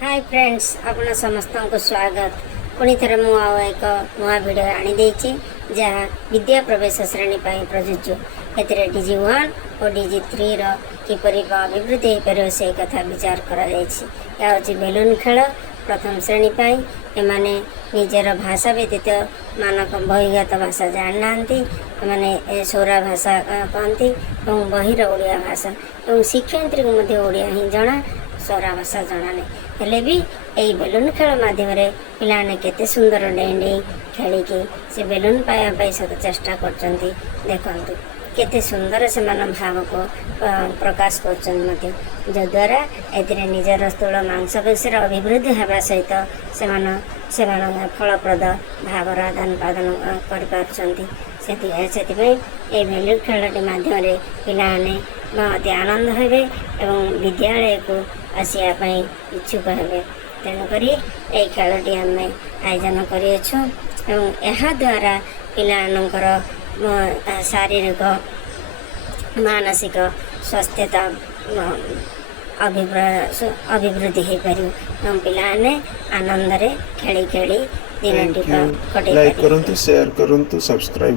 Hi friends आपण समस्त को स्वागत पुणी थे मु एक नुआ भिड आनी देछि जहाँ विद्या प्रवेश श्रेणी प्रযোज्य ए डीजी 1 और डीजी 3 रो किपरि अभिवृद्धि हो पार से कथा विचार करा जायछि बेलून खेल प्रथम श्रेणी एमाने निजर भाषा व्यतीत मानक बहिगत भाषा जान ना सौरा भाषा कहती और बहिर ओडिया भाषा और शिक्षयित्री को ओडिया ही जना सौरा भाषा जना नहीं हेले भी यही बेलून खेल मध्यम पिलाने केते सुंदर डें डें खेलिकी से बेलून पाइबा सब चेष्टा कर देखु केते सुंदर से भाव को प्रकाश कर जद्वारा ए निजर स्थूल मांसपेशी अभिवृद्धि होगा सहित से फलप्रद भावर आदान प्रदान कर बेलून खेलटी मध्यम पिलाने अति आनंद हेबे एवं विद्यालय को आसवाई इच्छुक हेबे तेणुक यही खेलटी आम आयोजन कर द्वारा पिलानंकर शारीरिक मानसिक स्वास्थ्यता अभिवृद्धि हो पार पिलाने आनंद रे खेली खेली दिन टी कटे। लाइक करंतु शेयर करंतु सब्सक्राइब